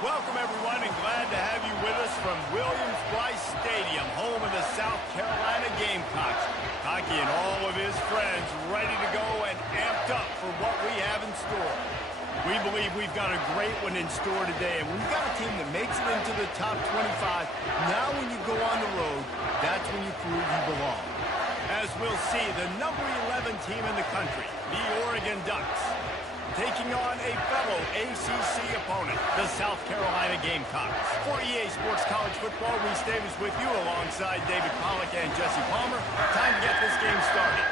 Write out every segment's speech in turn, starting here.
Welcome, everyone, and glad to have you with us from Williams-Brice Stadium, home of the South Carolina Gamecocks. Hockey and all of his friends ready to go and amped up for what we have in store. We believe we've got a great one in store today, and we've got a team that makes it into the top 25. Now when you go on the road, that's when you prove you belong. As we'll see, the number 11 team in the country, the Oregon Ducks, taking on a fellow ACC opponent, the South Carolina Gamecocks. For EA Sports College Football, Reese Davis with you alongside David Pollack and Jesse Palmer. Time to get this game started.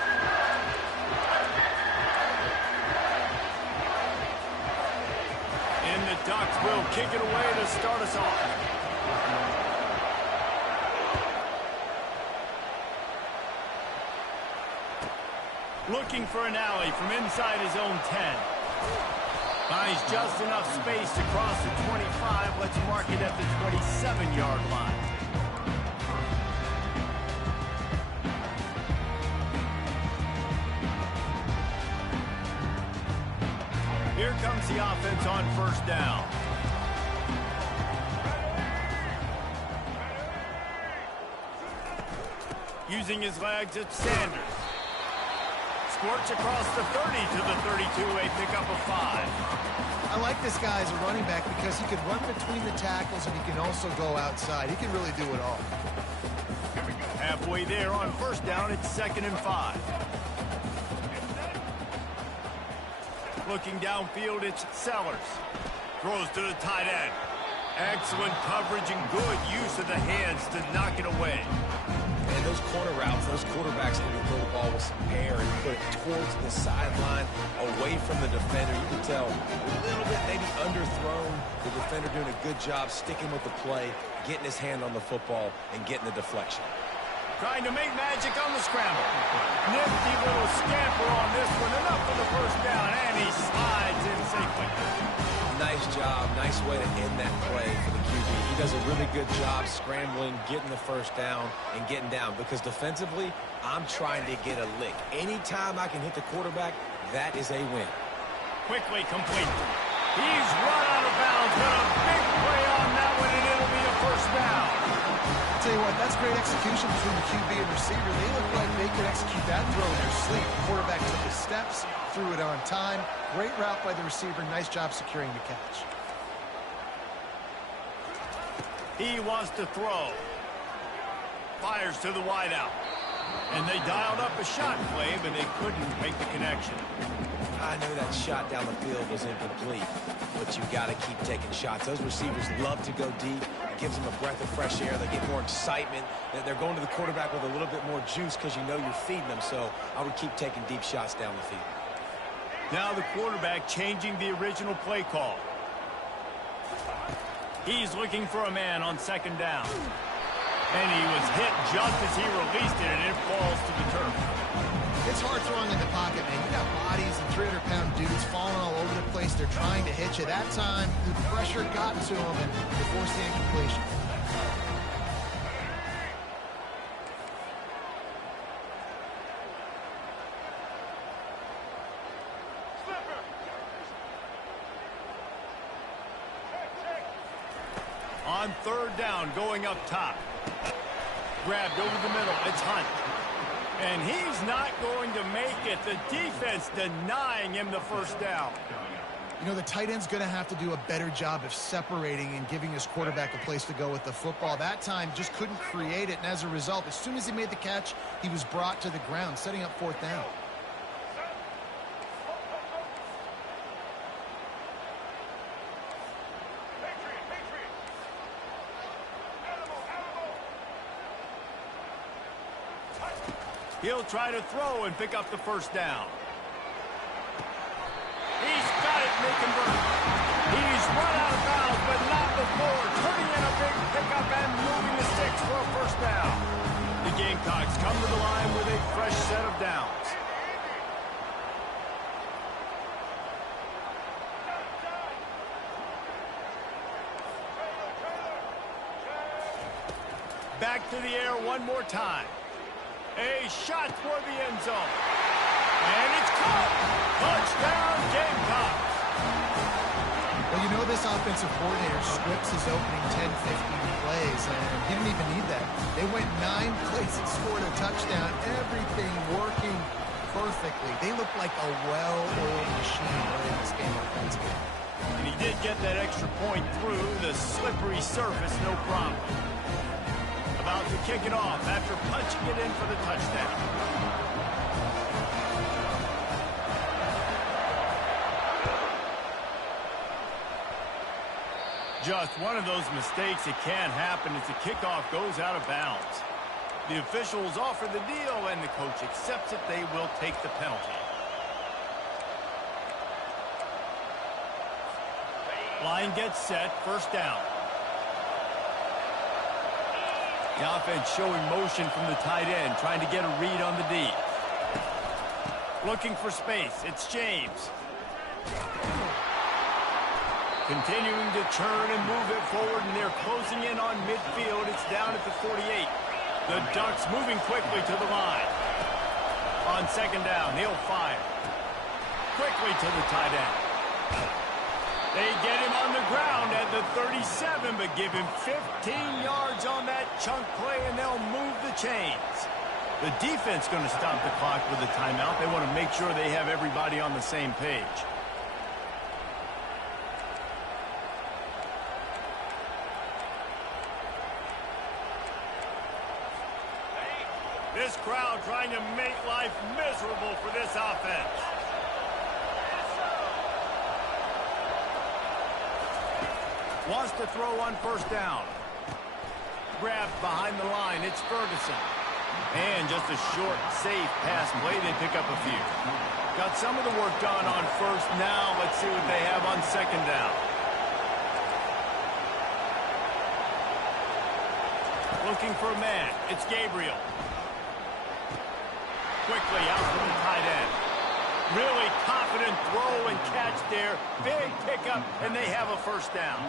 And the Ducks will kick it away to start us off. Looking for an alley from inside his own 10. Finds just enough space to cross the 25. Let's mark it at the 27-yard line. Here comes the offense on first down. Using his legs, it's Sanders. Squirts across the 30 to the 32, a pickup of 5. I like this guy as a running back because he can run between the tackles and he can also go outside. He can really do it all. Halfway there on first down, it's 2nd and 5. Looking downfield, it's Sellers. Throws to the tight end. Excellent coverage and good use of the hands to knock it away. And those corner routes, those quarterbacks need to throw the ball with some air and put it towards the sideline, away from the defender. You can tell a little bit maybe underthrown. The defender doing a good job sticking with the play, getting his hand on the football, and getting the deflection. Trying to make magic on the scramble. Nifty little scamper on this one. Enough for the first down, and he slides in safely. Nice job. Nice way to end that play for the QB. He does a really good job scrambling, getting the first down, and getting down. Because defensively, I'm trying to get a lick. Anytime I can hit the quarterback, that is a win. Quickly complete. He's run out of bounds, but a big play on that one, and it'll be a first down. I'll tell you what, that's great execution between the QB and receiver. They look like they could execute that throw in their sleep. The quarterback took his steps, threw it on time. Great route by the receiver. Nice job securing the catch. He wants to throw. Fires to the wideout. And they dialed up a shot play, but they couldn't make the connection. I know that shot down the field was incomplete, but you got to keep taking shots. Those receivers love to go deep. It gives them a breath of fresh air. They get more excitement. They're going to the quarterback with a little bit more juice because you know you're feeding them. So I would keep taking deep shots down the field. Now the quarterback changing the original play call. He's looking for a man on 2nd down. And he was hit just as he released it, and it falls to the turf. It's hard throwing in the pocket, man. You got bodies and 300-pound dudes falling all over the place. They're trying to hit you. That time, the pressure got to him, and they forced the incompletion. On 3rd down, going up top. Grabbed over the middle. It's Hunt. And he's not going to make it. The defense denying him the first down. You know, the tight end's going to have to do a better job of separating and giving his quarterback a place to go with the football. That time, just couldn't create it. And as a result, as soon as he made the catch, he was brought to the ground, setting up 4th down. He'll try to throw and pick up the first down. He's got it, Nickenberg. He's run out of bounds, but not before. Turning in a big pickup and moving the sticks for a first down. The Gamecocks come to the line with a fresh set of downs. Back to the air one more time. A shot toward the end zone. And it's caught. Touchdown, Gamecocks. Well, you know this offensive coordinator scripts his opening 10, 15 plays, and he didn't even need that. They went 9 plays and scored a touchdown. Everything working perfectly. They look like a well-oiled machine early in this game offensively. And he did get that extra point through the slippery surface, no problem. About to kick it off after punching it in for the touchdown. Just one of those mistakes that can happen as the kickoff goes out of bounds. The officials offer the deal, and the coach accepts it. They will take the penalty. Line gets set, first down. The offense showing motion from the tight end, trying to get a read on the D. Looking for space, it's James. Continuing to turn and move it forward, and they're closing in on midfield. It's down at the 48. The Ducks moving quickly to the line. On second down, he'll fire. Quickly to the tight end. They get him on the ground at the 37, but give him 15 yards on that chunk play, and they'll move the chains. The defense going to stop the clock with a timeout. They want to make sure they have everybody on the same page. This crowd trying to make life miserable for this offense. Wants to throw on first down. Grabbed behind the line. It's Ferguson. And just a short, safe pass play. They pick up a few. Got some of the work done on first. Now let's see what they have on second down. Looking for a man. It's Gabriel. Quickly out to the tight end. Really confident throw and catch there. Big pickup, and they have a first down.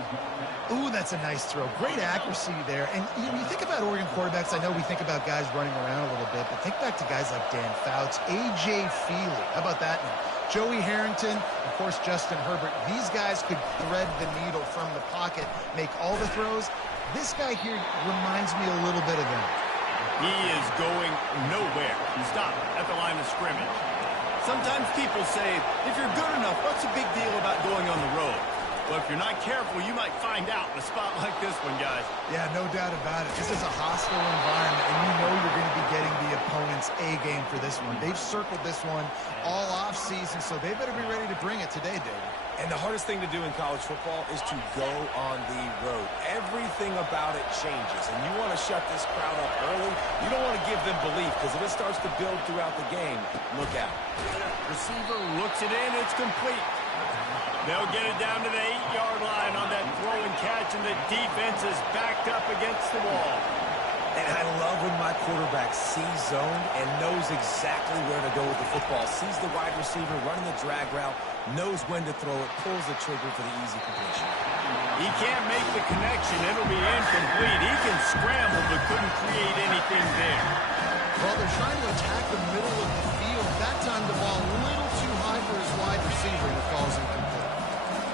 Ooh, that's a nice throw. Great accuracy there. And you think about Oregon quarterbacks, I know we think about guys running around a little bit, but think back to guys like Dan Fouts, A.J. Feely. How about that name? Joey Harrington, of course, Justin Herbert. These guys could thread the needle from the pocket, make all the throws. This guy here reminds me a little bit of them. He is going nowhere. Stop at the line of scrimmage. Sometimes people say, if you're good enough, what's the big deal about going on the road? Well, if you're not careful, you might find out in a spot like this one, guys. Yeah, no doubt about it. This is a hostile environment, and you know you're going to be getting the opponent's A game for this one. They've circled this one all offseason, so they better be ready to bring it today, David. And the hardest thing to do in college football is to go on the road. Everything about it changes, and you want to shut this crowd up early. You don't want to give them belief, because if it starts to build throughout the game, look out. Receiver looks it in. It's complete. They'll get it down to the 8-yard line on that throw and catch, and the defense is backed up against the wall. And I love when my quarterback sees zone and knows exactly where to go with the football. Sees the wide receiver running the drag route, knows when to throw it, pulls the trigger for the easy completion. He can't make the connection. It'll be incomplete. He can scramble, but couldn't create anything there. Well, they're trying to attack the middle of the field. That time the ball a little too high for his wide receiver, and it falls incomplete.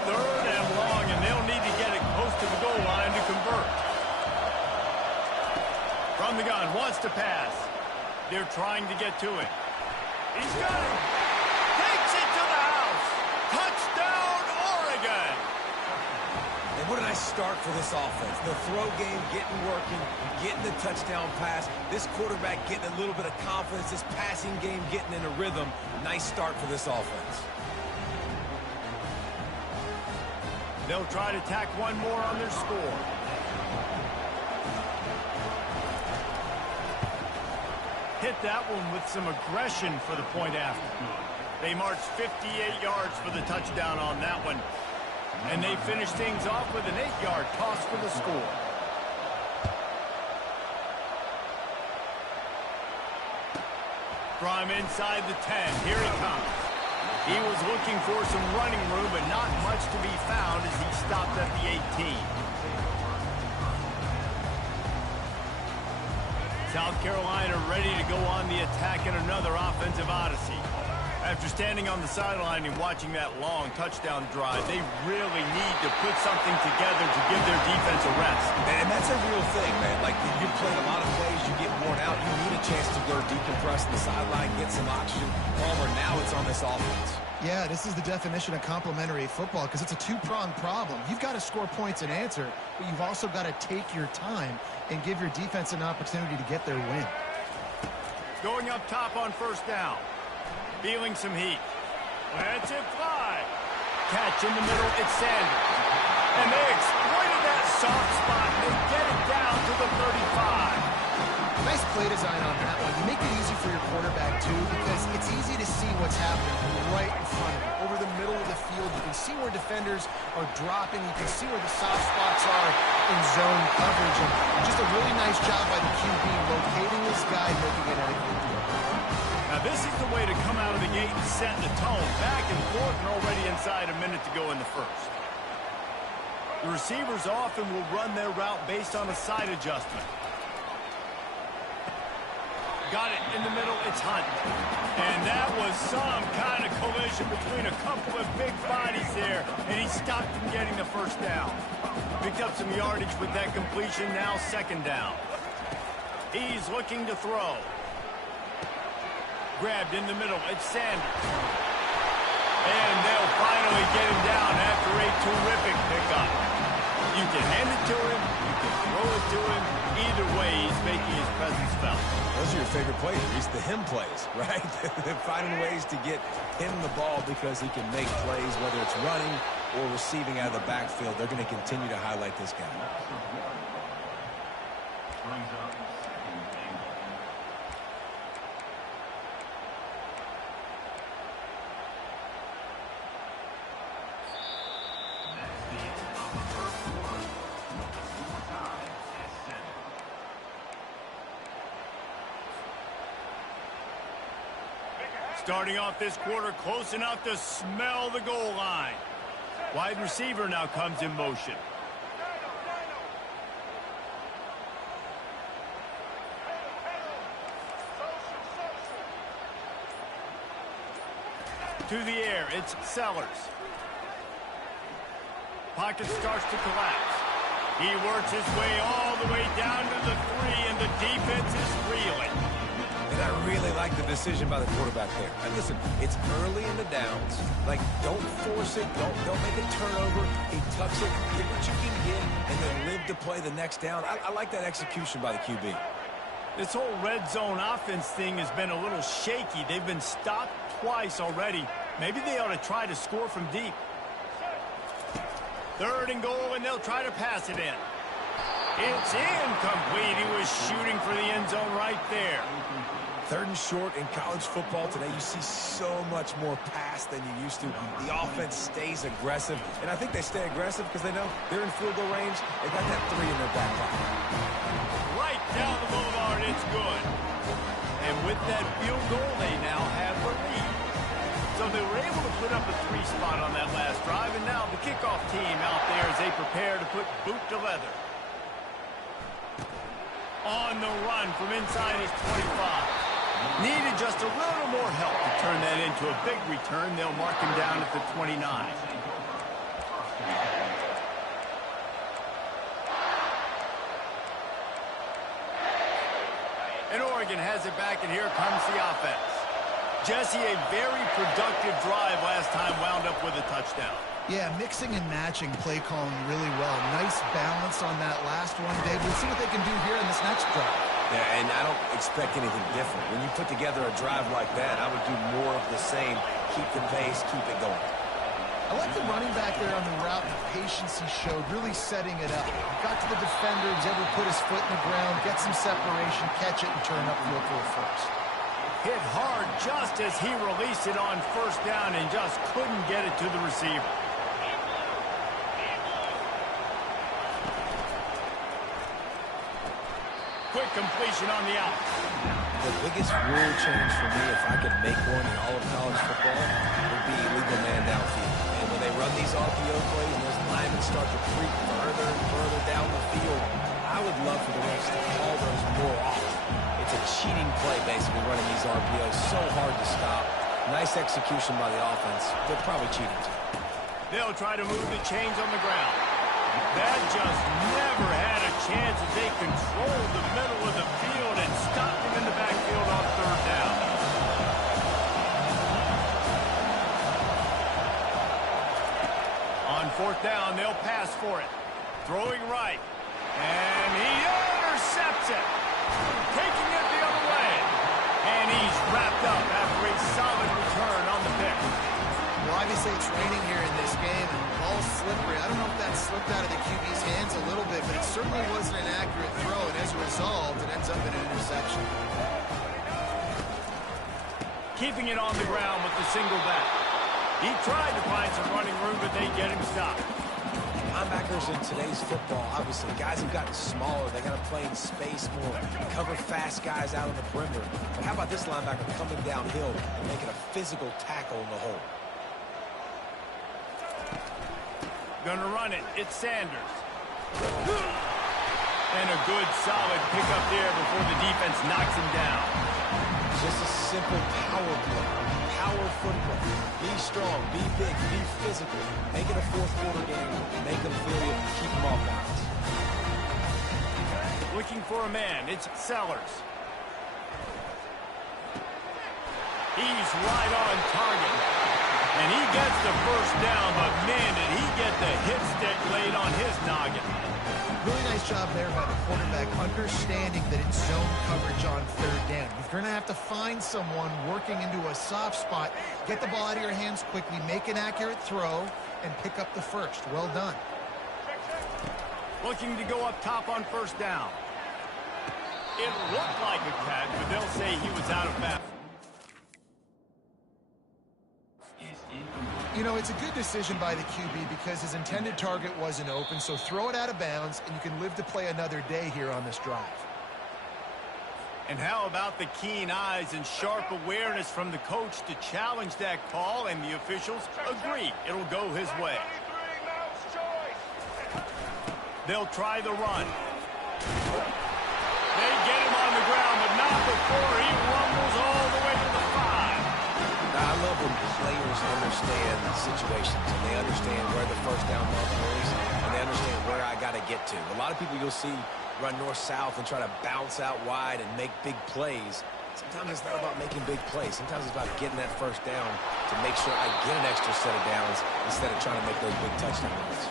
Third and long, and they'll need to get it close to the goal line to convert. From the gun, wants to pass. They're trying to get to it. He's got it. Takes it to the house. Touchdown, Oregon. And what a nice start for this offense. The throw game getting working, getting the touchdown pass. This quarterback getting a little bit of confidence. This passing game getting in a rhythm. Nice start for this offense. They'll try to tack one more on their score. Hit that one with some aggression for the point after. They marched 58 yards for the touchdown on that one. And they finish things off with an 8-yard toss for the score. From inside the 10, here he comes. He was looking for some running room, but not much to be found as he stopped at the 18. South Carolina ready to go on the attack in another offensive odyssey. After standing on the sideline and watching that long touchdown drive, they really need to put something together to give their defense a rest. And that's a real thing, man. Like, you play a lot of plays, you get worn out, you need a chance to go decompress the sideline, get some oxygen. Palmer, now it's on this offense. Yeah, this is the definition of complementary football because it's a two-pronged problem. You've got to score points and answer, but you've also got to take your time and give your defense an opportunity to get their win. Going up top on first down. Feeling some heat. Let's it fly. Catch in the middle, it's Sanders. And they exploited that soft spot. They get it down to the 35. Nice play design on that one. You make it easy for your quarterback, too, because it's easy to see what's happening right in front of you. Over the middle of the field, you can see where defenders are dropping. You can see where the soft spots are in zone coverage. And just a really nice job by the QB locating this guy, making it a good deal. Now, this is the way to come out of the gate and set the tone. Back and forth and already inside a minute to go in the first. The receivers often will run their route based on a side adjustment. Got it in the middle, it's Hunt. And that was some kind of collision between a couple of big bodies there, and he stopped from getting the first down. Picked up some yardage with that completion, now second down. He's looking to throw. Grabbed in the middle, it's Sanders. And they'll finally get him down after a terrific pickup. You can hand it to him, you can throw it to him. Either way, he's making his presence felt. Those are your favorite plays, Reese, the him plays, right? They're finding ways to get him the ball because he can make plays, whether it's running or receiving out of the backfield. They're going to continue to highlight this guy. Starting off this quarter close enough to smell the goal line. Wide receiver now comes in motion. To the air, it's Sellers. Pocket starts to collapse. He works his way all the way down to the 3, and the defense is reeling. And I really like the decision by the quarterback there. And listen, it's early in the downs. Like, don't force it. Don't make a turnover. He tucks it. Get what you can get, and then live to play the next down. I like that execution by the QB. This whole red zone offense thing has been a little shaky. They've been stopped twice already. Maybe they ought to try to score from deep. 3rd and goal, and they'll try to pass it in. It's incomplete. He was shooting for the end zone right there. 3rd and short in college football today. You see so much more pass than you used to. The offense stays aggressive, and I think they stay aggressive because they know they're in field goal range. They got that 3 in their back pocket. Right down the boulevard, it's good. And with that field goal, they now have the lead. So they were able to put up a 3 spot on that last drive, and now the kickoff team out there as they prepare to put boot to leather. On the run from inside his 25. Needed just a little more help to turn that into a big return. They'll mark him down at the 29. And Oregon has it back, and here comes the offense. Jesse, a very productive drive last time, wound up with a touchdown. Yeah, mixing and matching play calling really well. Nice balance on that last one, Dave. We'll see what they can do here in this next drive. Yeah, and I don't expect anything different. When you put together a drive like that, I would do more of the same. Keep the pace, keep it going. I like the running back there on the route, the patience he showed, really setting it up. Got to the defender, was able to put his foot in the ground, get some separation, catch it, and turn upfield for a first. Hit hard just as he released it on first down and just couldn't get it to the receiver. Quick completion on the out. The biggest rule change for me, if I could make one in all of college football, would be illegal man downfield. And when they run these RPO plays and those linemen start to creep further and further down the field, I would love for the refs to call those more often. It's a cheating play, basically, running these RPOs. So hard to stop. Nice execution by the offense. They're probably cheating too. They'll try to move the chains on the ground. That just never had a chance as they controlled the middle of the field and stopped them in the backfield on third down. On fourth down, they'll pass for it. Throwing right. And he intercepts it. Taking it the other way. And he's wrapped up after a solid return on the pick. Well, obviously it's raining here in this game, and the ball's slippery. I don't know if that slipped out of the QB's hands a little bit, but it certainly wasn't an accurate throw, and as a result, it ends up in an interception. Keeping it on the ground with the single back. He tried to find some running room, but they get him stopped. Linebackers in today's football, obviously, guys have gotten smaller. They got to play in space more, cover fast guys out on the perimeter. But how about this linebacker coming downhill and making a physical tackle in the hole? Gonna run it. It's Sanders. And a good, solid pickup there before the defense knocks him down. Just a simple power play. Power football. Be strong, be big, be physical. Make it a fourth-quarter game. Make them feel you, keep them off balance. Looking for a man. It's Sellers. He's right on target. And he gets the first down, but man, did he get the hit stick laid on his noggin. Really nice job there by the quarterback, understanding that it's zone coverage on third down. You're going to have to find someone working into a soft spot, get the ball out of your hands quickly, make an accurate throw, and pick up the first. Well done. Looking to go up top on first down. It looked like a catch, but they'll say he was out of bounds. You know, it's a good decision by the QB because his intended target wasn't open, so throw it out of bounds, and you can live to play another day here on this drive. And how about the keen eyes and sharp awareness from the coach to challenge that call, and the officials agree it'll go his way. They'll try the run. They get him on the ground, but not before he rumbles all the way to the 5. I love when players understand situations and they understand where the first down marker is and they understand where I got to get to. A lot of people you'll see run north-south and try to bounce out wide and make big plays. Sometimes it's not about making big plays. Sometimes it's about getting that first down to make sure I get an extra set of downs instead of trying to make those big touchdown runs.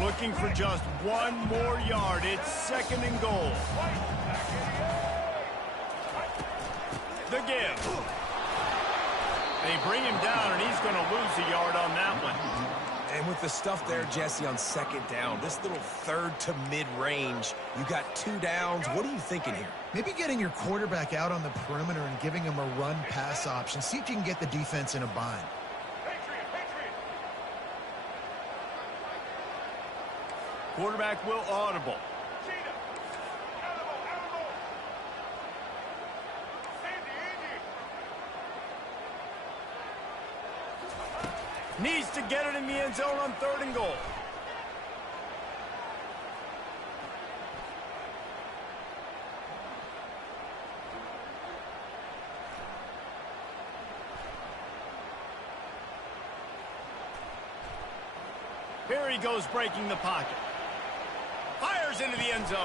Looking for just one more yard. It's second and goal. The give. They bring him down, and he's going to lose a yard on that one. And with the stuff there, Jesse, on second down, this little third to mid-range, you got 2 downs. What are you thinking here? Maybe getting your quarterback out on the perimeter and giving him a run-pass option. See if you can get the defense in a bind. Quarterback will audible. Needs to get it in the end zone on third and goal. Here he goes, breaking the pocket. Fires into the end zone.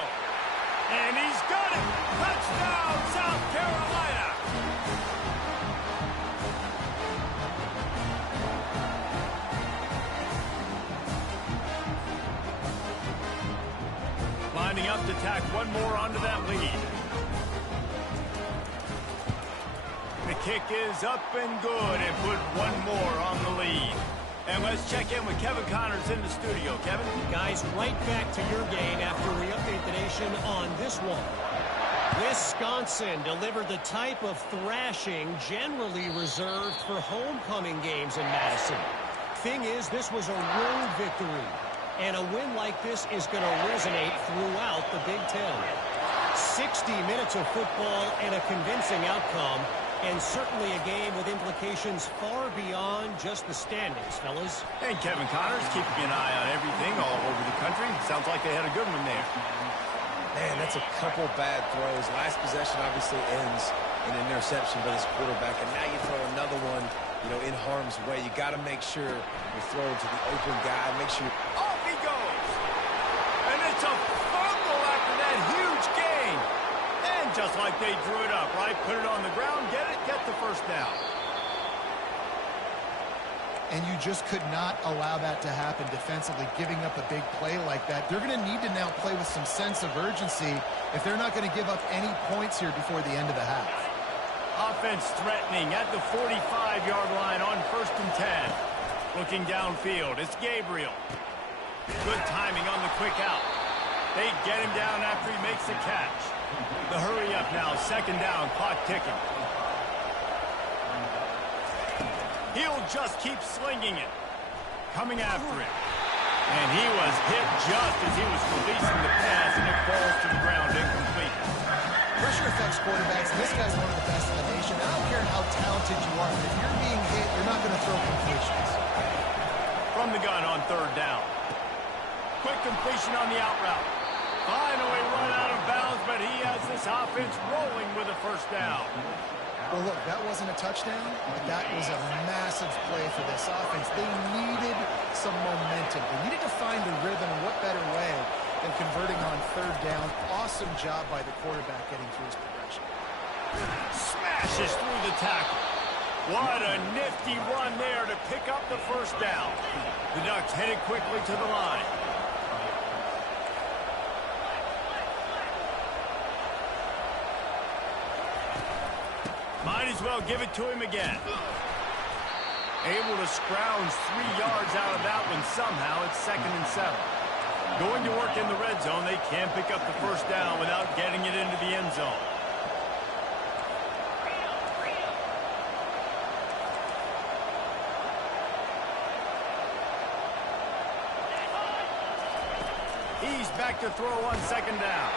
And he's got it. Touchdown, South Carolina. Lining up to tack one more onto that lead. The kick is up and good and put one more on the lead. And let's check in with Kevin Connors in the studio. Kevin? Guys, right back to your game after we update the nation on this one. Wisconsin delivered the type of thrashing generally reserved for homecoming games in Madison. Thing is, this was a road victory. And a win like this is going to resonate throughout the Big Ten. 60 minutes of football and a convincing outcome. And certainly a game with implications far beyond just the standings, fellas. And Kevin Connors keeping an eye on everything all over the country. Sounds like they had a good one there. Man, that's a couple bad throws. Last possession obviously ends in an interception by this quarterback, and now you throw another one, in harm's way. You got to make sure you're throwing to the open guy. Make sure. Off he goes. And it's a fumble after that huge gain. And just like they drew it up, right? Put it on the ground, get the first down. And you just could not allow that to happen defensively, giving up a big play like that. They're going to need to now play with some sense of urgency if they're not going to give up any points here before the end of the half. Offense threatening at the 45-yard line on 1st and 10. Looking downfield, it's Gabriel. Good timing on the quick out. They get him down after he makes the catch. The hurry up now, 2nd down, clock ticking. He'll just keep slinging it. Coming after it. And he was hit just as he was releasing the pass, and it falls to the ground incomplete. Pressure affects quarterbacks, and this guy's one of the best in the nation. I don't care how talented you are, but if you're being hit, you're not going to throw completions. From the gun on 3rd down. Quick completion on the out route. Finally run out of bounds, but he has this offense rolling with a 1st down. Well, look, that wasn't a touchdown, but that was a massive play for this offense. They needed some momentum. They needed to find a rhythm, and what better way than converting on 3rd down. Awesome job by the quarterback getting through his progression. Smashes through the tackle. What a nifty run there to pick up the 1st down. The Ducks headed quickly to the line. Might as well give it to him again. Able to scrounge 3 yards out of that one somehow. It's 2nd and 7. Going to work in the red zone. They can't pick up the 1st down without getting it into the end zone. He's back to throw on 2nd down.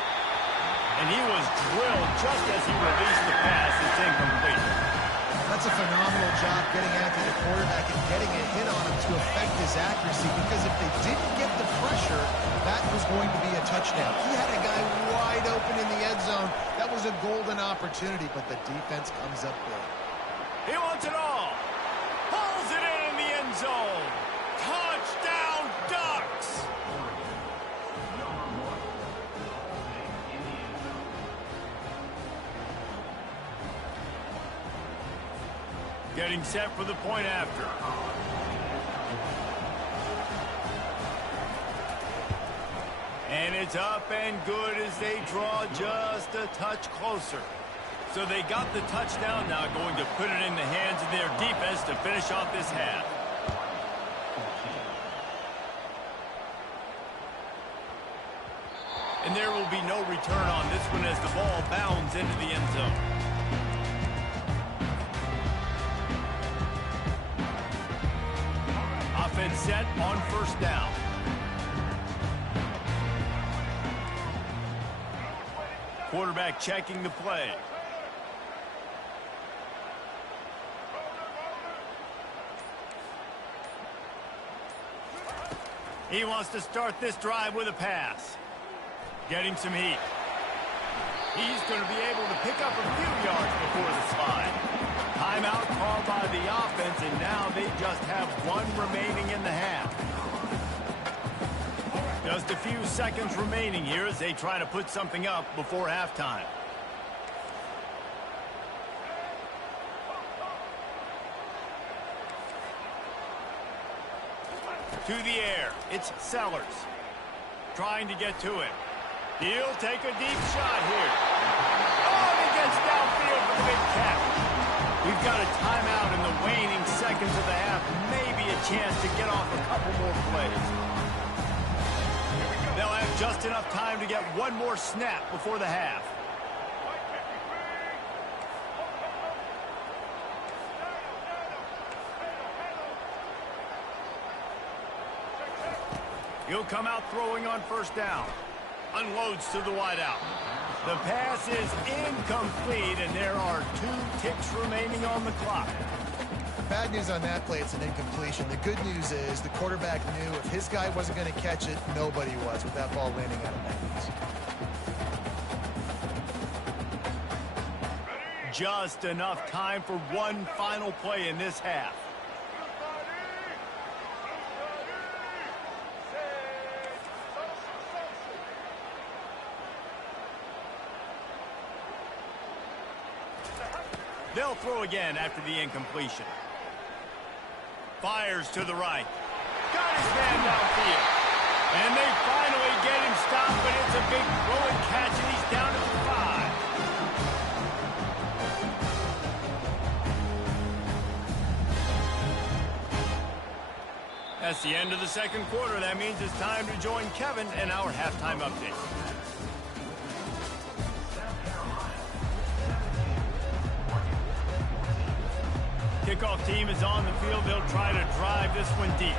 And he was drilled just as he released the pass. It's incomplete. That's a phenomenal job getting after the quarterback and getting a hit on him to affect his accuracy, because if they didn't get the pressure, that was going to be a touchdown. He had a guy wide open in the end zone. That was a golden opportunity, but the defense comes up big. He wants it all. Pulls it in the end zone. Touchdown, Ducks! Getting set for the point after. And it's up and good as they draw just a touch closer. So they got the touchdown, now going to put it in the hands of their defense to finish off this half. And there will be no return on this one as the ball bounds into the end zone. Offense set on 1st down. Quarterback checking the play. He wants to start this drive with a pass. Getting some heat. He's going to be able to pick up a few yards before the slide. Timeout called by the offense, and now they just have 1 remaining in the half. Just a few seconds remaining here as they try to put something up before halftime. To the air, it's Sellers. Trying to get to it. He'll take a deep shot here. Oh, he gets downfield for the big catch. We've got a timeout in the waning seconds of the half. Maybe a chance to get off a couple more plays. They'll have just enough time to get 1 more snap before the half. He'll come out throwing on 1st down. Unloads to the wideout. The pass is incomplete, and there are 2 ticks remaining on the clock. Bad news on that play, it's an incompletion. The good news is the quarterback knew if his guy wasn't going to catch it, nobody was with that ball landing out of bounds. Just enough time for one final play in this half. They'll throw again after the incompletion. Fires to the right. Got his man downfield. And they finally get him stopped, but it's a big throw and catch, and he's down at the 5. That's the end of the second quarter. That means it's time to join Kevin in our halftime update. Kickoff team is on the field. They'll try to drive this one deep.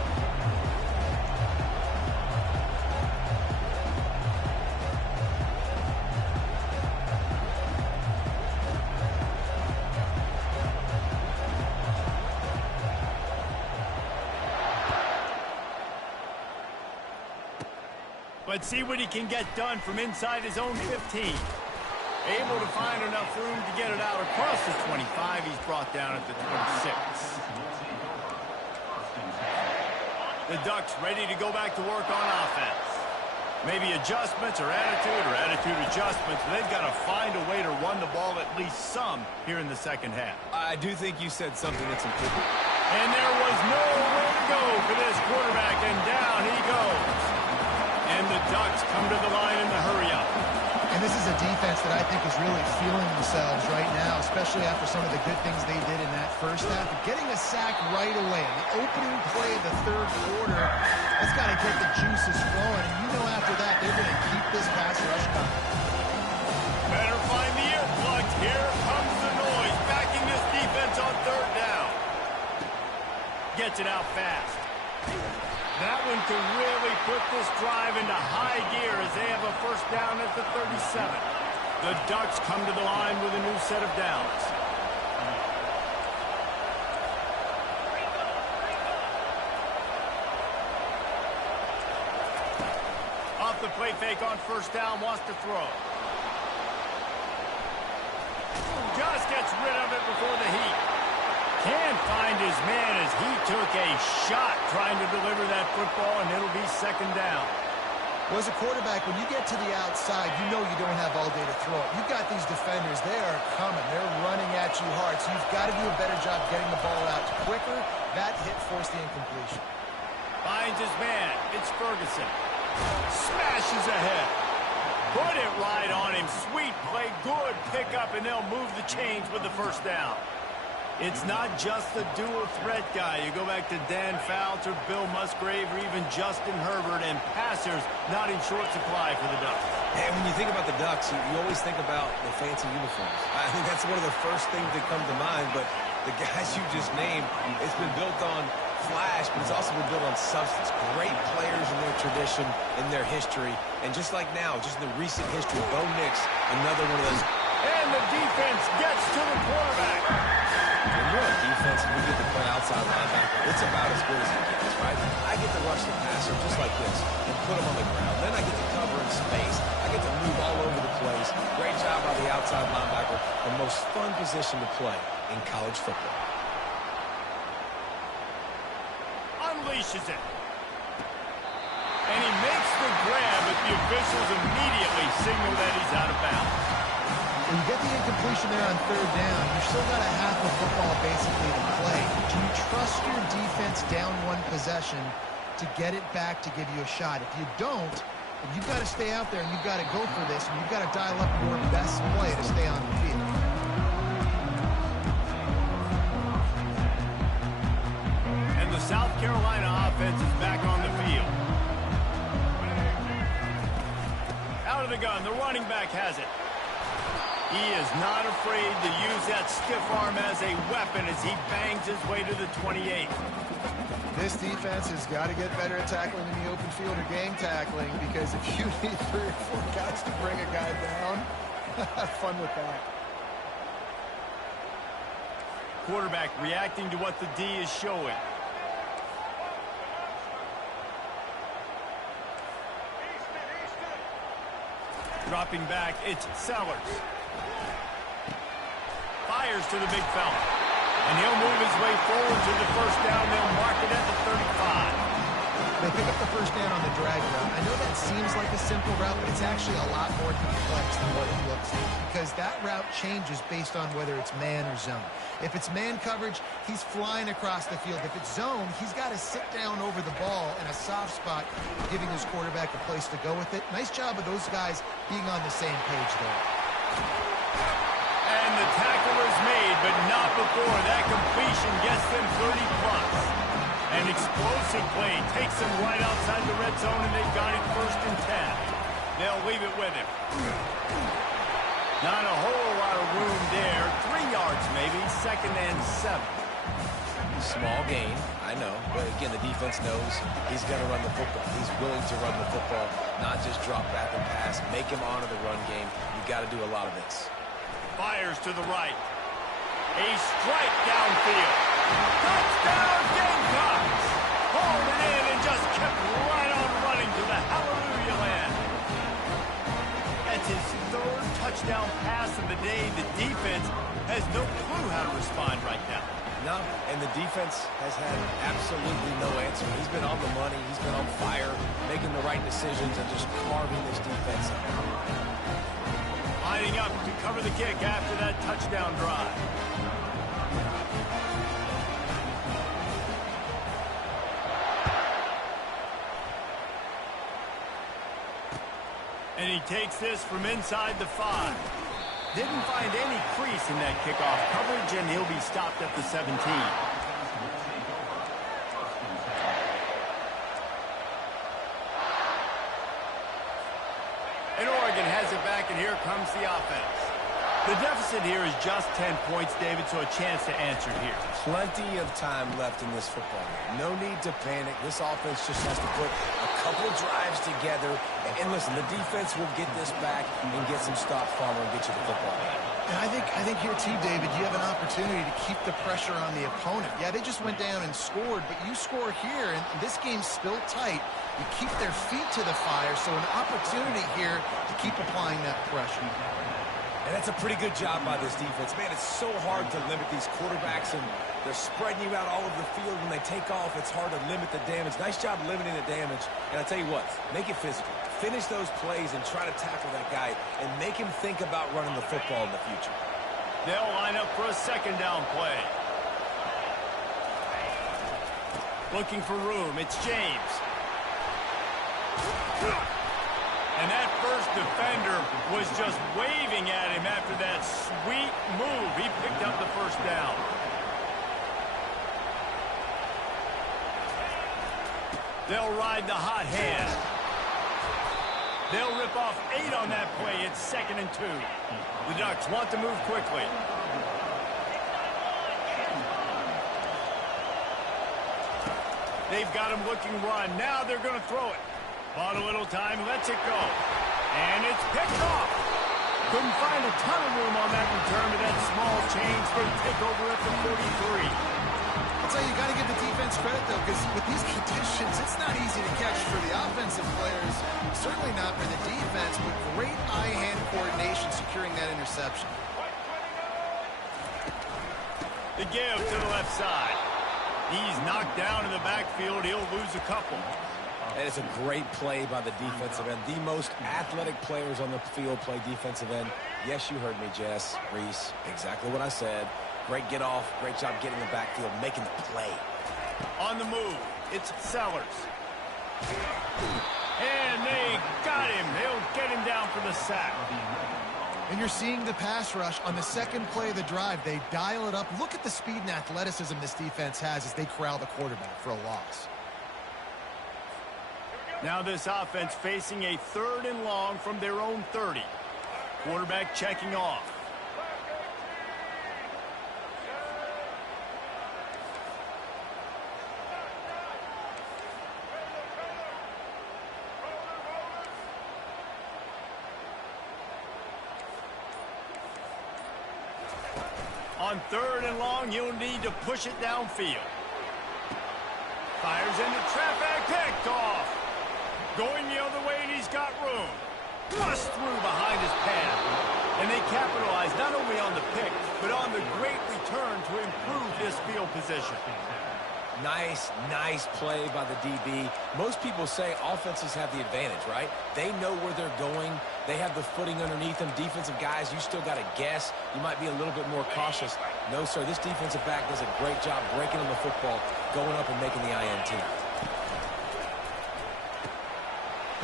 Let's see what he can get done from inside his own 15. Able to find enough room to get it out across the 25. He's brought down at the 26. The Ducks ready to go back to work on offense. Maybe adjustments or attitude adjustments. They've got to find a way to run the ball at least some here in the second half. I do think you said something that's important. And there was nowhere to go for this quarterback, and down he goes. And the Ducks come to the line in the hurry-up. And this is a defense that I think is really feeling themselves right now, especially after some of the good things they did in that first half. But getting a sack right away in the opening play of the third quarter, that's got to get the juices flowing. And you know after that, they're going to keep this pass rush coming. Better find the earplugs. Here comes the noise, backing this defense on third down. Gets it out fast. That one could really put this drive into high gear as they have a first down at the 37. The Ducks come to the line with a new set of downs. Off the play fake on first down, wants to throw. Just gets rid of it before the heat. Can't find his man as he took a shot trying to deliver that football, and it'll be second down. Well, as a quarterback, when you get to the outside, you know you don't have all day to throw it. You've got these defenders. They are coming. They're running at you hard, so you've got to do a better job getting the ball out quicker. That hit forced the incompletion. Finds his man. It's Ferguson. Smashes ahead. Put it right on him. Sweet play. Good pickup, and they'll move the chains with the first down. It's not just the dual threat guy. You go back to Dan Fouts or Bill Musgrave or even Justin Herbert, and passers not in short supply for the Ducks. And when you think about the Ducks, you always think about the fancy uniforms. I think that's one of the first things that come to mind, but the guys you just named, it's been built on flash, but it's also been built on substance. Great players in their tradition, in their history, and just like now, just in the recent history, Bo Nix, another one of those. And the defense gets to the quarterback. When you're on defense and you get to play outside linebacker, it's about as good as it gets, right? I get to rush the passer just like this and put him on the ground. Then I get to cover in space. I get to move all over the place. Great job by the outside linebacker. The most fun position to play in college football. Unleashes it. And he makes the grab, but the officials immediately signal that he's out of bounds. When you get the incompletion there on third down, you've still got a half of football basically to play. Do you trust your defense down one possession to get it back to give you a shot? If you don't, you've got to stay out there and you've got to go for this, and you've got to dial up your best play to stay on the field. And the South Carolina offense is back on the field. Out of the gun, the running back has it. He is not afraid to use that stiff arm as a weapon as he bangs his way to the 28. This defense has got to get better at tackling in the open field or game tackling, because if you need 3 or 4 guys to bring a guy down, Have fun with that. Quarterback reacting to what the D is showing. Dropping back, it's Sellers. Fires to the big fella. And he'll move his way forward to the first down. They'll mark it at the 35. They pick up the first down on the drag route. I know that seems like a simple route, but it's actually a lot more complex than what it looks like, because that route changes based on whether it's man or zone. If it's man coverage, he's flying across the field. If it's zone, he's got to sit down over the ball in a soft spot, giving his quarterback a place to go with it. Nice job of those guys being on the same page there. And the tackle is made, but not before that completion gets them 30+. An explosive play takes them right outside the red zone, and they've got it 1st and 10. They'll leave it with him. Not a whole lot of room there. 3 yards maybe, 2nd and 7. Small gain, I know. But again, the defense knows he's going to run the football. He's willing to run the football, not just drop back and pass. Make him honor the run game. You've got to do a lot of this. Fires to the right. A strike downfield. Touchdown Gamecocks! Hauled it in and just kept right on running to the hallelujah land. That's his 3rd touchdown pass of the day. The defense has no clue how to respond right now. No, and the defense has had absolutely no answer. He's been on the money. He's been on fire, making the right decisions and just carving this defense up. Lining up to cover the kick after that touchdown drive. And he takes this from inside the 5. Didn't find any crease in that kickoff coverage, and he'll be stopped at the 17. And Oregon has it back, and here comes the offense. The deficit here is just 10 points, David, so a chance to answer here. Plenty of time left in this football game. No need to panic. This offense just has to put a couple drives together. And listen, the defense will get this back and get some stops, Farmer, and get you the football game. And I think here too, David, you have an opportunity to keep the pressure on the opponent. Yeah, they just went down and scored, but you score here, and this game's still tight. You keep their feet to the fire, so an opportunity here to keep applying that pressure. And that's a pretty good job by this defense. Man, it's so hard to limit these quarterbacks, and they're spreading you out all over the field. When they take off, it's hard to limit the damage. Nice job limiting the damage. And I'll tell you what, make it physical. Finish those plays and try to tackle that guy and make him think about running the football in the future. They'll line up for a 2nd down play. Looking for room. It's James. And that first defender was just waving at him after that sweet move. He picked up the 1st down. They'll ride the hot hand. They'll rip off 8 on that play. It's 2nd and 2. The Ducks want to move quickly. They've got him looking run. Now they're going to throw it. Bought a little time, lets it go. And it's picked off. Couldn't find a ton of room on that return, but that small change. They take over at the 43. I'll tell you, you got to give the defense credit, though, because with these conditions, it's not easy to catch for the offensive players. Certainly not for the defense, but great eye-hand coordination securing that interception. The give to the left side. He's knocked down in the backfield. He'll lose a couple. And it's a great play by the defensive end. The most athletic players on the field play defensive end. Yes, you heard me, Jess, Reese. Exactly what I said. Great get off. Great job getting in the backfield, making the play. On the move, it's Sellers. And they got him. They'll get him down for the sack. And you're seeing the pass rush on the 2nd play of the drive. They dial it up. Look at the speed and athleticism this defense has as they corral the quarterback for a loss. Now this offense facing a 3rd and long from their own 30. Quarterback checking off. On 3rd and long, he'll need to push it downfield. Fires into traffic, picked off. Going the other way, and he's got room. Thrust through behind his pad. And they capitalize not only on the pick, but on the great return to improve his field position. Nice play by the DB. Most people say offenses have the advantage, right? They know where they're going. They have the footing underneath them. Defensive guys, you still got to guess. You might be a little bit more cautious. No, sir, this defensive back does a great job breaking on the football, going up and making the INT.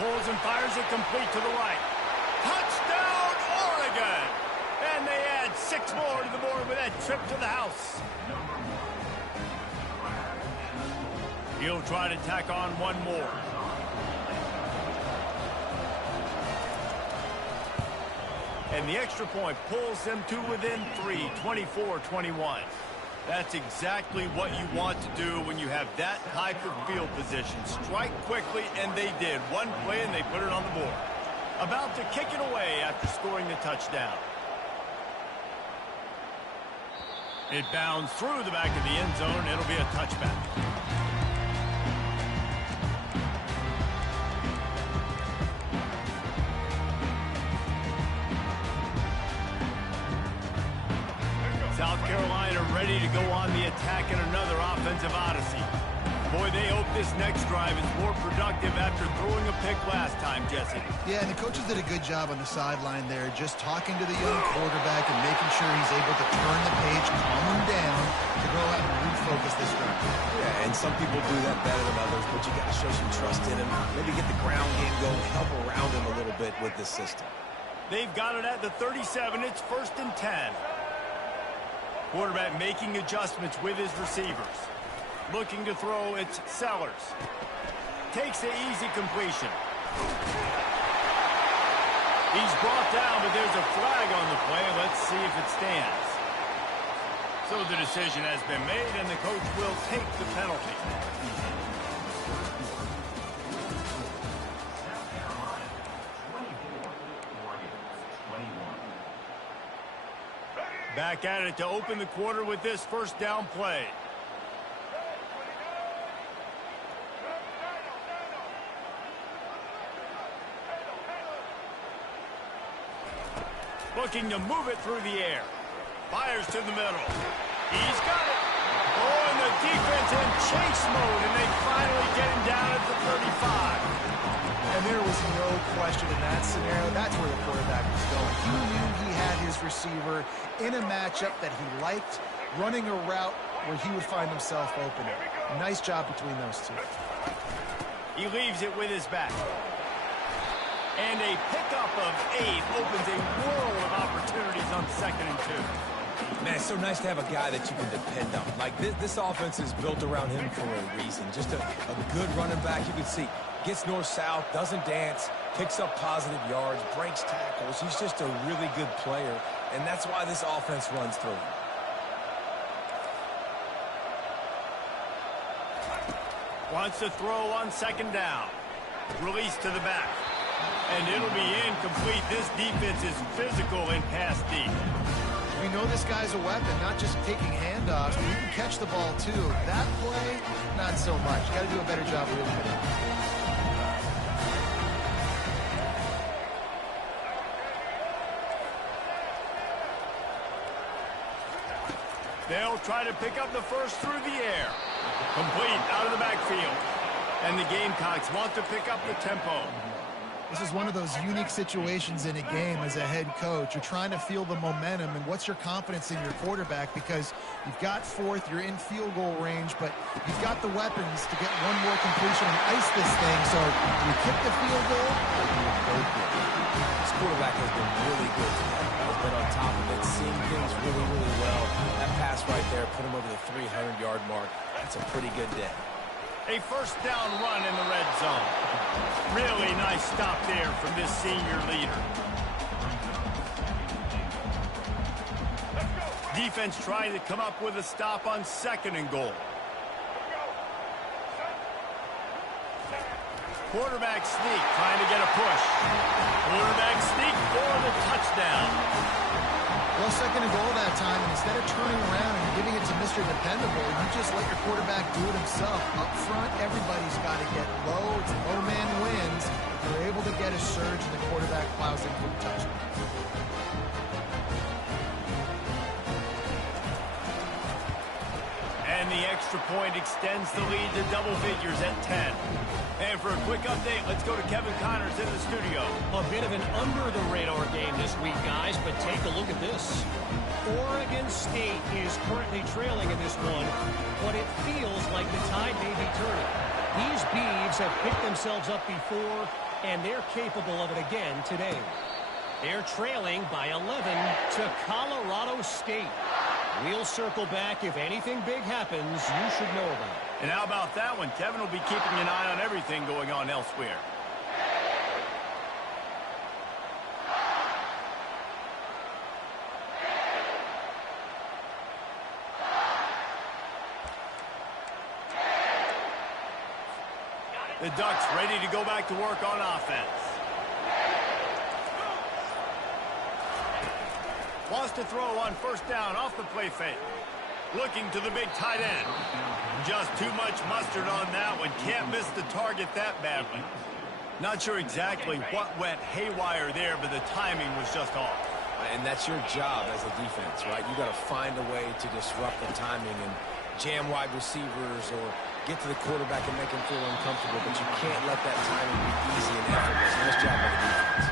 Pulls and fires it complete to the right. Touchdown, Oregon! And they add 6 more to the board with that trip to the house. He'll try to tack on one more. And the extra point pulls them to within 3, 24-21. That's exactly what you want to do when you have that type of field position. Strike quickly, and they did. One play, and they put it on the board. About to kick it away after scoring the touchdown. It bounds through the back of the end zone. It'll be a touchback. South Carolina ready to go on the attack in another offensive odyssey. Boy, they hope this next drive is more productive after throwing a pick last time, Jesse. Yeah, and the coaches did a good job on the sideline there, just talking to the young quarterback and making sure he's able to turn the page, calm him down, to go out and refocus this drive. Yeah, and some people do that better than others, but you got to show some trust in him. Maybe get the ground game going, help around him a little bit with this system. They've got it at the 37. It's 1st and 10. Quarterback making adjustments with his receivers. Looking to throw, it's Sellers. Takes the easy completion. He's brought down, but there's a flag on the play. Let's see if it stands. So the decision has been made, and the coach will take the penalty. Back at it to open the quarter with this 1st down play. Looking to move it through the air. Fires to the middle. He's got it. Oh, and the defense in chase mode, and they finally get him down at the 35. And there was no question in that scenario. That's where the quarterback was going. He knew he had his receiver in a matchup that he liked, running a route where he would find himself open. Nice job between those two. He leaves it with his back. And a pickup of 8 opens a world of opportunities on 2nd and 2. Man, it's so nice to have a guy that you can depend on. Like, this offense is built around him for a reason. Just a good running back. You can see, gets north-south, doesn't dance, picks up positive yards, breaks tackles. He's just a really good player, and that's why this offense runs through him. Wants to throw on 2nd down. Release to the back. And it'll be incomplete. This defense is physical in pass deep. We know this guy's a weapon, not just taking handoffs, but he can catch the ball too. That play, not so much. Got to do a better job reeling it in. They'll try to pick up the 1st through the air. Complete out of the backfield. And the Gamecocks want to pick up the tempo. This is one of those unique situations in a game as a head coach. You're trying to feel the momentum, and what's your confidence in your quarterback, because you've got 4th, you're in field goal range, but you've got the weapons to get one more completion and ice this thing. So you kick the field goal, or you go for it. This quarterback has been really good tonight. He's been on top of it, seeing things really, really well. That pass right there put him over the 300-yard mark. That's a pretty good day. A 1st down run in the red zone. Really nice stop there from this senior leader. Defense trying to come up with a stop on 2nd and goal. Quarterback sneak, trying to get a push. Quarterback sneak for the touchdown. Well, second and goal that time, and instead of turning around and giving it to Mr. Dependable, you just let your quarterback do it himself. Up front, everybody's got to get low. It's low man wins. If they're able to get a surge, and the quarterback plows in for the touchdown. And the extra point extends the lead to double figures at 10. And for a quick update, let's go to Kevin Connors in the studio. A bit of an under-the-radar game this week, guys, but take a look at this. Oregon State is currently trailing in this one, but it feels like the tide may be turning. These Beavs have picked themselves up before, and they're capable of it again today. They're trailing by 11 to Colorado State. We'll circle back if anything big happens you should know about. And how about that one? Kevin will be keeping an eye on everything going on elsewhere. The Ducks ready to go back to work on offense. Wants to throw on first down off the play fake. Looking to the big tight end. Just too much mustard on that one. Can't miss the target that badly. Not sure exactly what went haywire there, but the timing was just off. And that's your job as a defense, right? You got to find a way to disrupt the timing and jam wide receivers or get to the quarterback and make him feel uncomfortable, but you can't let that timing be easy and effortless. Nice job by the defense.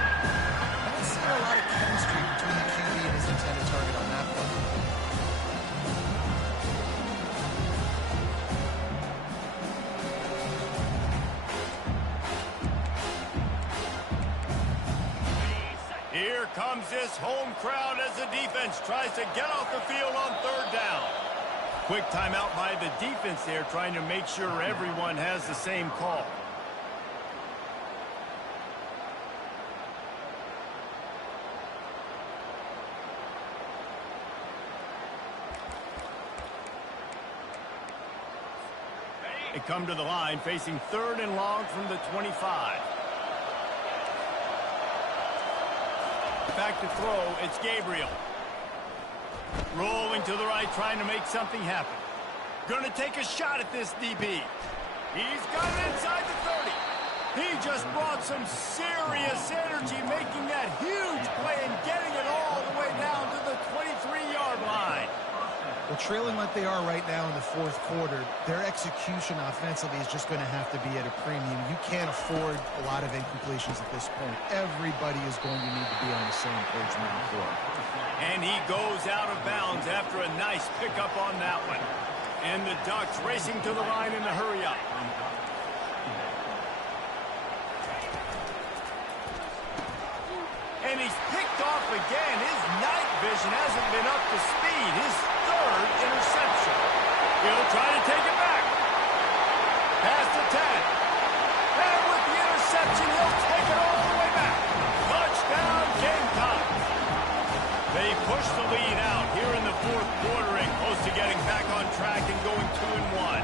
I've seen a lot of chemistry between the QB and his intended target on that play. Here comes this home crowd as the defense tries to get off the field on third down. Quick timeout by the defense there, trying to make sure everyone has the same call. They come to the line facing third and long from the 25. Back to throw, it's Gabriel. Rolling to the right, trying to make something happen. Gonna take a shot at this DB. He's got it inside the 30. He just brought some serious energy, making that huge play and getting it all the way down to the 23-yard line. Well, trailing like they are right now in the fourth quarter, their execution offensively is just going to have to be at a premium. You can't afford a lot of incompletions at this point. Everybody is going to need to be on the same page moving forward. And he goes out of bounds after a nice pickup on that one. And the Ducks racing to the line in the hurry-up. And he's picked off again. His night vision hasn't been up to speed. His third interception. He'll try to take it back. Past the 10. And with the interception, he'll take it all the way back. Touchdown, Gamecocks. They push the lead out here in the fourth quarter and close to getting back on track and going 2-1.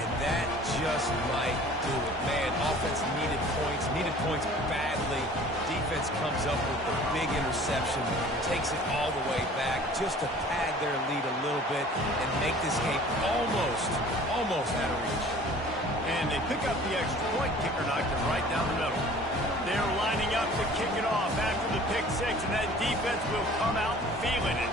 And that just might do it. Man, offense needed points badly. Defense comes up with the big interception, takes it all the way back just to pad their lead a little bit and make this game almost out of reach. And they pick up the extra point. Kicker knocked it right down the middle. They're lining up to kick it off after the pick six, and that defense will come out feeling it.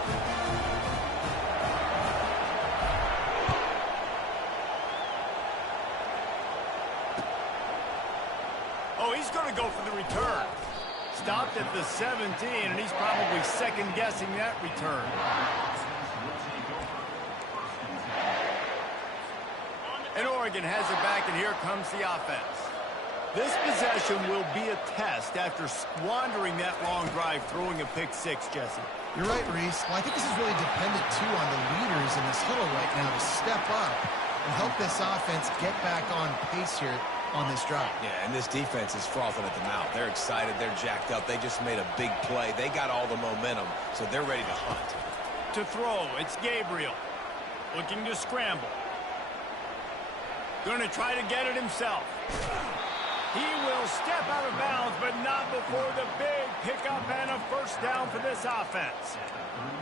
Oh, he's going to go for the return. Stopped at the 17, and he's probably second-guessing that return. And Oregon has it back, and here comes the offense. This possession will be a test after squandering that long drive, throwing a pick six, Jesse. You're right, Reese. Well, I think this is really dependent, too, on the leaders in this huddle right now to step up and help this offense get back on pace here on this drive. Yeah, and this defense is frothing at the mouth. They're excited. They're jacked up. They just made a big play. They got all the momentum, so they're ready to hunt. To throw, it's Gabriel. Looking to scramble. Going to try to get it himself. He will step out of bounds, but not before the big pickup and a first down for this offense.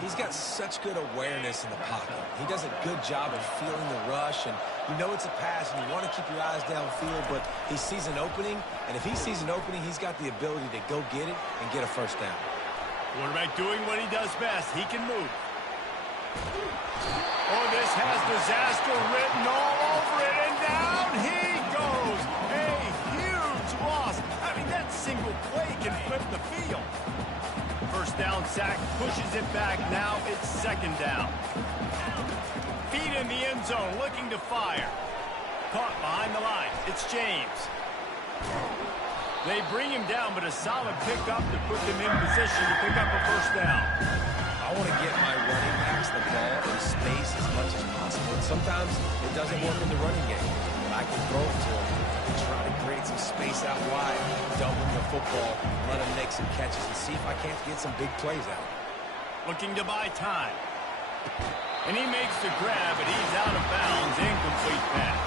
He's got such good awareness in the pocket. He does a good job of feeling the rush, and you know it's a pass, and you want to keep your eyes downfield, but he sees an opening, and if he sees an opening, he's got the ability to go get it and get a first down. Quarterback doing what he does best. He can move. Oh, this has disaster written all over it, and down he goes. A huge loss. I mean, that single play can flip the field. First down sack, pushes it back. Now it's second down. Feet in the end zone, looking to fire. Caught behind the line. It's James. They bring him down, but a solid pickup to put them in position to pick up a first down. I want to get my running backs the ball in space as much as possible. And sometimes it doesn't work in the running game. But I can throw it to them and try to create some space out wide, dump them the football, let them make some catches, and see if I can't get some big plays out. Looking to buy time. And he makes the grab, but he's out of bounds. Incomplete pass.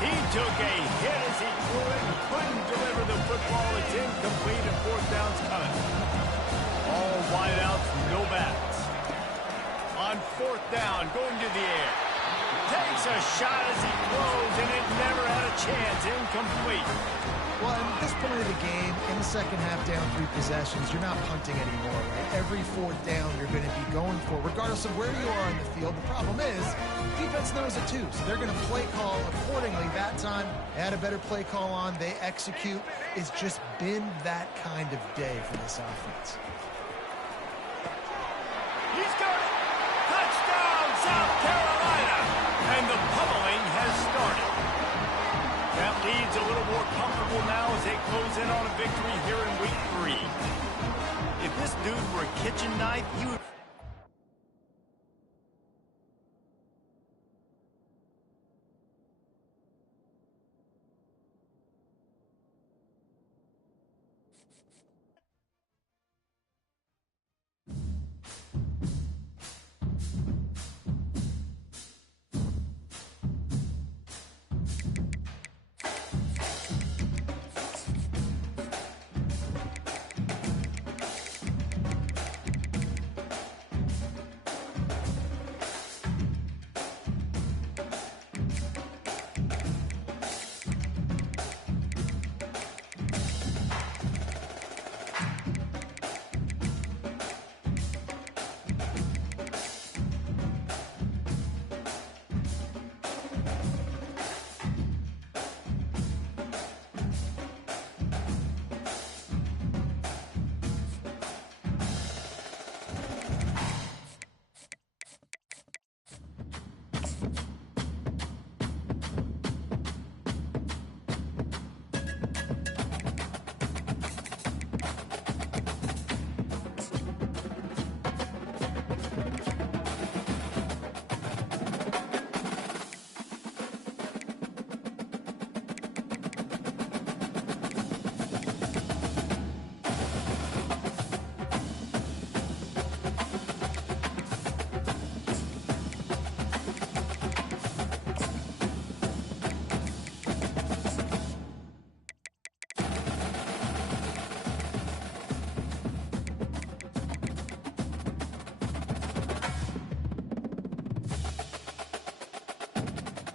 He took a hit as he threw it and couldn't deliver the football. It's incomplete and fourth down's coming. All wideouts, no backs. On fourth down, going to the air. Takes a shot as he throws, and it never had a chance. Incomplete. Well, at this point of the game, in the second half, down 3 possessions, you're not punting anymore, right? Every fourth down you're going to be going for, regardless of where you are on the field. The problem is, defense knows it too, so they're going to play call accordingly. That time, they had a better play call on. They execute. It's just been that kind of day for this offense. He's got it. Touchdown, South Carolina. And the pummeling has started. That lead's a little more comfortable now as they close in on a victory here in week 3. If this dude were a kitchen knife, he would...